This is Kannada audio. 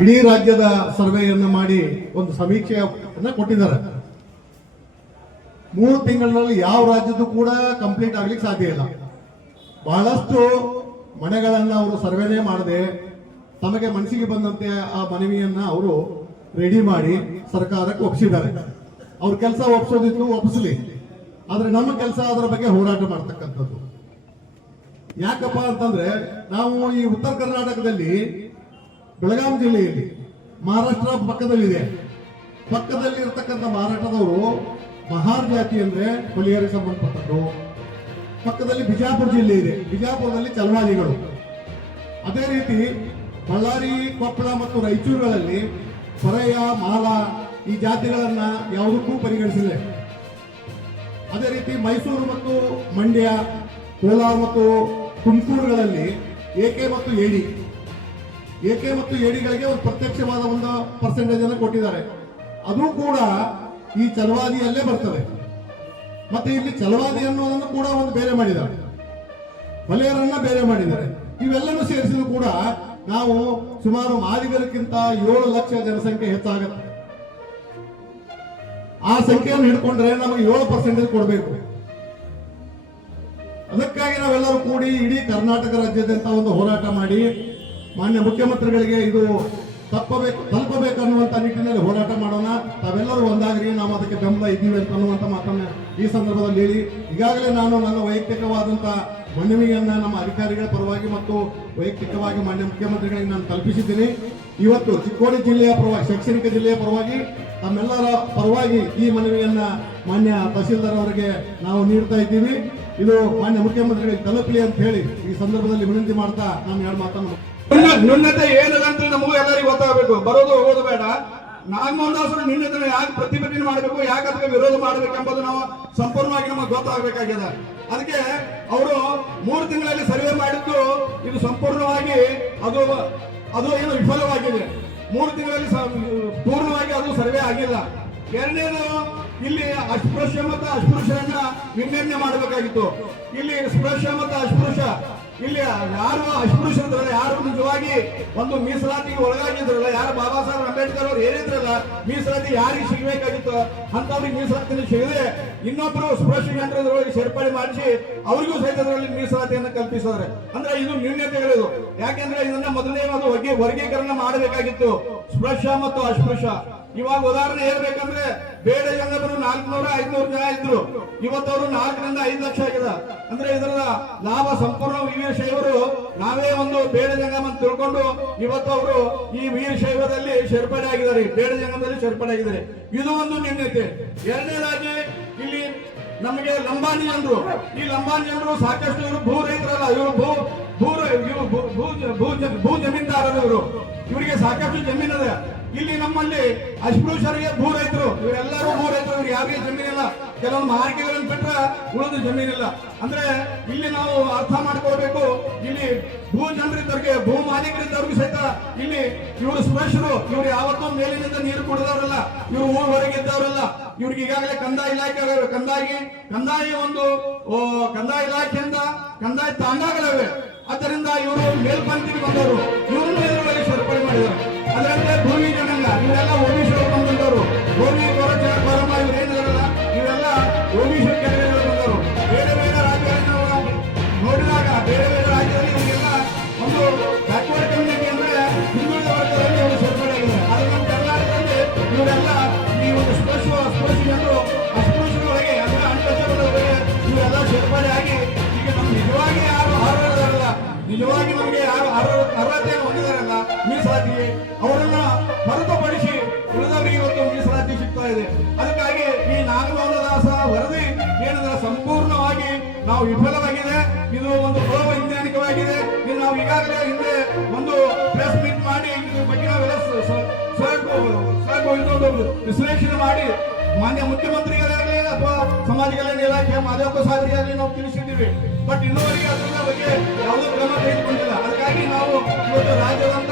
ಇಡೀ ರಾಜ್ಯದ ಸರ್ವೆಯನ್ನು ಮಾಡಿ ಒಂದು ಸಮೀಕ್ಷೆಯನ್ನು ಕೊಟ್ಟಿದ್ದಾರೆ. ಮೂರು ತಿಂಗಳಲ್ಲಿ ಯಾವ ರಾಜ್ಯದ್ದು ಕೂಡ ಕಂಪ್ಲೀಟ್ ಆಗ್ಲಿಕ್ಕೆ ಸಾಧ್ಯ ಇಲ್ಲ. ಬಹಳಷ್ಟು ಮನೆಗಳನ್ನು ಅವರು ಸರ್ವೆನೇ ಮಾಡದೆ ತಮಗೆ ಮನಸ್ಸಿಗೆ ಬಂದಂತೆ ಆ ಮನವಿಯನ್ನ ಅವರು ರೆಡಿ ಮಾಡಿ ಸರ್ಕಾರಕ್ಕೆ ಒಪ್ಪಿಸಿದ್ದಾರೆ ಅವ್ರ ಕೆಲಸ ಒಪ್ಸೋದಿತ್ತು ಒಪ್ಪಿಸ್ಲಿ ಆದ್ರೆ ನಮ್ಮ ಕೆಲಸ ಅದರ ಬಗ್ಗೆ ಹೋರಾಟ ಮಾಡ್ತಕ್ಕಂಥದ್ದು. ಯಾಕಪ್ಪ ಅಂತಂದ್ರೆ ನಾವು ಈ ಉತ್ತರ ಕರ್ನಾಟಕದಲ್ಲಿ ಬೆಳಗಾಂ ಜಿಲ್ಲೆಯಲ್ಲಿ ಮಹಾರಾಷ್ಟ್ರ ಪಕ್ಕದಲ್ಲಿದೆ. ಪಕ್ಕದಲ್ಲಿ ಇರತಕ್ಕಂಥ ಮಹಾರಾಷ್ಟ್ರದವರು ಮಹಾರ್ ಜಾತಿ ಅಂದ್ರೆ ಕೊಲಿಯರಿಗೆ ಸಂಬಂಧಪಟ್ಟದ್ದು. ಪಕ್ಕದಲ್ಲಿ ಬಿಜಾಪುರ ಜಿಲ್ಲೆ ಇದೆ. ಬಿಜಾಪುರದಲ್ಲಿ ಚಲವಾದಿಗಳು ಅದೇ ರೀತಿ ಬಳ್ಳಾರಿ, ಕೊಪ್ಪಳ ಮತ್ತು ರಾಯಚೂರುಗಳಲ್ಲಿ ಹೊರೆಯ ಮಾಲ ಈ ಜಾತಿಗಳನ್ನ ಯಾವುದಕ್ಕೂ ಪರಿಗಣಿಸಿಲ್ಲ ಅದೇ ರೀತಿ ಮೈಸೂರು ಮತ್ತು ಮಂಡ್ಯ, ಕೋಲಾರ ಮತ್ತು ತುಮಕೂರುಗಳಲ್ಲಿ ಎಕೆ ಮತ್ತು ಎಡಿ ಎಕೆ ಮತ್ತು ಎಡಿಗಳಿಗೆ ಒಂದು ಪ್ರತ್ಯಕ್ಷವಾದ ಒಂದು ಪರ್ಸೆಂಟೇಜ್ ಅನ್ನು ಕೊಟ್ಟಿದ್ದಾರೆ? ಅದು ಕೂಡ ಈ ಚಲವಾದಿಯಲ್ಲೇ ಬರ್ತದೆ. ಮತ್ತೆ ಇಲ್ಲಿ ಚಲವಾದಿ ಅನ್ನೋದನ್ನು ಕೂಡ ಒಂದು ಬೇರೆ ಮಾಡಿದ್ದಾರೆ. ಮಲೆಯರನ್ನ ಬೇರೆ ಮಾಡಿದ್ದಾರೆ. ಇವೆಲ್ಲವೂ ಸೇರಿಸಿದ್ರು ಕೂಡ ನಾವು ಸುಮಾರು ಮಾದಿಗರಕ್ಕಿಂತ ಏಳು ಲಕ್ಷ ಜನಸಂಖ್ಯೆ ಹೆಚ್ಚಾಗತ್ತೆ. ಆ ಸಂಖ್ಯೆಯನ್ನು ಹಿಡ್ಕೊಂಡ್ರೆ ನಮಗೆ ಏಳು ಪರ್ಸೆಂಟೇಜ್ ಕೊಡಬೇಕು. ಅದಕ್ಕಾಗಿ ನಾವೆಲ್ಲರೂ ಕೂಡಿ ಇಡೀ ಕರ್ನಾಟಕ ರಾಜ್ಯದಂತ ಒಂದು ಹೋರಾಟ ಮಾಡಿ ಮಾನ್ಯ ಮುಖ್ಯಮಂತ್ರಿಗಳಿಗೆ ಇದು ತಪ್ಪಬೇಕು, ತಲುಪಬೇಕು ಅನ್ನುವಂಥ ನಿಟ್ಟಿನಲ್ಲಿ ಹೋರಾಟ ಮಾಡೋಣ. ತಾವೆಲ್ಲರೂ ಒಂದಾಗ್ರಿ, ನಾವು ಅದಕ್ಕೆ ಬೆಂಬಲ ಇದ್ದೀವಿ ಅಂತ ಅನ್ನುವಂಥ ಮಾತನ್ನ ಈ ಸಂದರ್ಭದಲ್ಲಿ ಹೇಳಿ. ಈಗಾಗಲೇ ನಾನು ನನ್ನ ವೈಯಕ್ತಿಕವಾದಂಥ ಮನವಿಯನ್ನು ನಮ್ಮ ಅಧಿಕಾರಿಗಳ ಪರವಾಗಿ ಮತ್ತು ವೈಯಕ್ತಿಕವಾಗಿ ಮಾನ್ಯ ಮುಖ್ಯಮಂತ್ರಿಗಳಿಗೆ ನಾನು ತಲುಪಿಸಿದ್ದೀನಿ. ಇವತ್ತು ಚಿಕ್ಕೋಡಿ ಜಿಲ್ಲೆಯ ಪರವಾಗಿ, ಶೈಕ್ಷಣಿಕ ಜಿಲ್ಲೆಯ ಪರವಾಗಿ ತಮ್ಮೆಲ್ಲರ ಪರವಾಗಿ ಈ ಮನವಿಯನ್ನು ಮಾನ್ಯ ತಹಸೀಲ್ದಾರ್ ಅವರಿಗೆ ನಾವು ನೀಡ್ತಾ ಇದ್ದೀವಿ. ಇದು ಮಾನ್ಯ ಮುಖ್ಯಮಂತ್ರಿಗಳಿಗೆ ತಲುಪಲಿ ಅಂತ ಹೇಳಿ ಈ ಸಂದರ್ಭದಲ್ಲಿ ವಿನಂತಿ ಮಾಡ್ತಾ ನಾನು ಎರಡು ಮಾತನ್ನು ನ್ಯೂನ- ನ್ಯೂನತೆ ಏನು ಅಂತ ನಮಗೂ ಎಲ್ಲರಿಗೂ ಗೊತ್ತಾಗಬೇಕು. ಬರೋದು ಹೋಗೋದು ಬೇಡ. ನಾಗಮೋಹನ್ ದಾಸರು ನ್ಯೂನತೆ ಯಾಕೆ ಪ್ರತಿಭಟನೆ ಮಾಡಬೇಕು, ಯಾಕೆ ಅದಕ್ಕೆ ವಿರೋಧ ಮಾಡಬೇಕು ಎಂಬುದು ನಾವು ಸಂಪೂರ್ಣವಾಗಿ ನಮಗೆ ಗೊತ್ತಾಗಬೇಕಾಗಿದೆ. ಅದಕ್ಕೆ ಅವರು ಮೂರು ತಿಂಗಳಲ್ಲಿ ಸರ್ವೆ ಮಾಡಿದ್ದು ಇದು ಸಂಪೂರ್ಣವಾಗಿ ಅದು ಅದು ಏನು ವಿಫಲವಾಗಿದೆ. ಮೂರು ತಿಂಗಳಲ್ಲಿ ಪೂರ್ಣವಾಗಿ ಅದು ಸರ್ವೆ ಆಗಿಲ್ಲ. ಎರಡನೇದು, ಇಲ್ಲಿ ಅಸ್ಪೃಶ್ಯ ಮತ್ತು ಅಸ್ಪೃಶ್ಯರನ್ನ ವಿಂಗಡಣೆ ಮಾಡಬೇಕಾಗಿತ್ತು. ಇಲ್ಲಿ ಸ್ಪೃಶ್ಯ ಮತ್ತು ಅಸ್ಪೃಶ್ಯ ಇಲ್ಲಿ ಯಾರು ಅಸ್ಪೃಶ್ಯರಲ್ಲ ಯಾರು ನಿಜವಾಗಿ ಒಂದು ಮೀಸಲಾತಿಗೆ ಒಳಗಾಗಿದ್ರಲ್ಲ ಯಾರು ಬಾಬಾ ಸಾಹೇಬ್ ಅಂಬೇಡ್ಕರ್ ಅವ್ರು ಏನಿದ್ರಲ್ಲ ಮೀಸಲಾತಿ ಯಾರಿಗೆ ಸಿಗಬೇಕಾಗಿತ್ತು? ಅಂತವ್ರಿಗೆ ಮೀಸಲಾತಿ ಸಿಗದೆ ಇನ್ನೊಬ್ರು ಸ್ಪೃಶ್ಯ ಜನರೊಳಗೆ ಸೇರ್ಪಡೆ ಮಾಡಿಸಿ ಅವ್ರಿಗೂ ಸಹಿತ ಅದರಲ್ಲಿ ಮೀಸಲಾತಿಯನ್ನು ಕಲ್ಪಿಸಿದ್ರೆ ಅಂದ್ರೆ ಇದು ನ್ಯೂನ್ಯತೆಗಳಿದು ಯಾಕೆಂದ್ರೆ ಇದನ್ನ ಮೊದಲನೇ ಒಂದು ವರ್ಗೀ ವರ್ಗೀಕರಣ ಮಾಡಬೇಕಾಗಿತ್ತು. ಸ್ಪೃಶ್ಯ ಮತ್ತು ಅಸ್ಪೃಶ ಇವಾಗ ಉದಾಹರಣೆ ಹೇಳ್ಬೇಕಂದ್ರೆ, ಬೇಡ ಜಂಗಮರು ನಾಲ್ಕುನೂರ, ಐದ್ನೂರು ಜನ ಇದ್ರು. ಇವತ್ತವರು ನಾಲ್ಕರಿಂದ ಐದು ಲಕ್ಷ ಆಗಿದೆ. ಅಂದ್ರೆ ಇದರ ಲಾಭ ಸಂಪೂರ್ಣ ವೀರಶೈವರು ನಾವೇ ಒಂದು ಬೇಡ ಜಂಗಮ ತಿಳ್ಕೊಂಡು ಇವತ್ತವರು ಈ ವೀರಶೈವದಲ್ಲಿ ಸೇರ್ಪಡೆ ಆಗಿದ್ದಾರೆ. ಬೇಡ ಜಂಗಮದಲ್ಲಿ ಸೇರ್ಪಡೆ ಆಗಿದ್ದಾರೆ. ಇದು ಒಂದು ನ್ಯೂನ್ಯತೆ ಎರಡನೇದಾಗಿ ಇಲ್ಲಿ ನಮಗೆ ಲಂಬಾಣಿ ಜನರು. ಈ ಲಂಬಾಣಿ ಜನರು ಸಾಕಷ್ಟು ಇವರು ಭೂ ರೈತರಲ್ಲ. ಇವರು ಭೂ ಭೂ ಭೂ, ಭೂ- ಭೂ ಜಮೀನ್ದಾರರು ಇವರು. ಇವರಿಗೆ ಸಾಕಷ್ಟು ಜಮೀನದ. ಇಲ್ಲಿ ನಮ್ಮಲ್ಲಿ ಅಸ್ಪೃಶ್ಯರಿಗೆ ಭೂ ರೈತರು ಇವರೆಲ್ಲರೂ ಭೂ ರೈತರು ಇವ್ರಿಗೆ ಯಾರಿಗೆ ಜಮೀನಿಲ್ಲ? ಕೆಲವೊಂದು ಮಾರ್ಕೆಗಳನ್ನು ಬಿಟ್ರೆ ಉಳಿದು ಜಮೀನಿಲ್ಲ. ಅಂದ್ರೆ ಇಲ್ಲಿ ನಾವು ಅರ್ಥ ಮಾಡ್ಕೋಬೇಕು ಇಲ್ಲಿ ಭೂ ಜನರಿದ್ದವ್ರಿಗೆ, ಭೂ ಮಾಲೀಕರಿದ್ದವ್ರಿಗೆ ಸಹಿತ ಇಲ್ಲಿ ಇವರು ಸುರೇಶರು ಇವ್ರು ಯಾವತ್ತೂ ಮೇಲಿನಿಂದ ನೀರು ಕುಡಿದವರಲ್ಲ. ಇವರು ಹೊರಗೆ ಹೊರಗಿದ್ದವರಲ್ಲ ಇವ್ರಿಗೆ ಈಗಾಗಲೇ ಕಂದಾಯ ಇಲಾಖೆ ಕಂದಾಯಿ, ಕಂದಾಯ ಒಂದು ಕಂದಾಯ ಇಲಾಖೆಯಿಂದ ಕಂದಾಯ ತಾಂಡಗಳಿವೆ. ಆದ್ದರಿಂದ ಇವರು ಮೇಲ್ಪಂತಿಗೆ ಬಂದವರು. ಇದರೊಳಗೆ ಸೇರ್ಪಡೆ ಮಾಡಿದರು. ಅದರಂತೆ ಭೂಮಿ ಜನಾಂಗ ಇವರೆಲ್ಲ ಒಬಿಸಿ ಬಂದವರು. ಭೂಮಿ ನಿಜವಾಗಿ ನಮಗೆ ಯಾರು ಅರ್ಹ ಅರ್ಹತೆಯನ್ನು ಹೊಂದಿದಾರಲ್ಲ ಮೀಸಲಾತಿಗೆ ಅವರನ್ನ ಹೊರತುಪಡಿಸಿ ಉಳಿದವರಿಗೆ ಇವತ್ತು ಮೀಸಲಾತಿ ಸಿಗ್ತಾ ಇದೆ. ಅದಕ್ಕಾಗಿ ಈ ನಾಗಮೋಹನ ದಾಸ ವರದಿ ಏನಂದ್ರೆ ಸಂಪೂರ್ಣವಾಗಿ ನಾವು ವಿಫಲವಾಗಿದೆ. ಇದು ಒಂದು ವೈಜ್ಞಾನಿಕವಾಗಿದೆ. ಇದು ನಾವು ಈಗಾಗಲೇ ಹಿಂದೆ ಒಂದು ಪ್ರೆಸ್ ಮೀಟ್ ಮಾಡಿ ಇದ್ರ ಬಗ್ಗೆ ನಾವೆಲ್ಲ ಸಾಕು ವಿಶ್ಲೇಷಣೆ ಮಾಡಿ ಮಾನ್ಯ ಮುಖ್ಯಮಂತ್ರಿಗಳಾಗಲಿ ಅಥವಾ ಸಮಾಜ ಕಲ್ಯಾಣ ಇಲಾಖೆ, ಮಾದಕ ಸಾಧನೆಯಾಗಲಿ ನಾವು ತಿಳಿಸಿದ್ದೀವಿ. ಬಟ್ ಇನ್ನೂವರೆಗೆ ಅದರ ಬಗ್ಗೆ ಯಾವುದೂ ಕ್ರಮ ತೆಗೆದುಕೊಂಡಿಲ್ಲ ಅದಕ್ಕಾಗಿ ನಾವು ಇವತ್ತು ರಾಜ್ಯದಂತ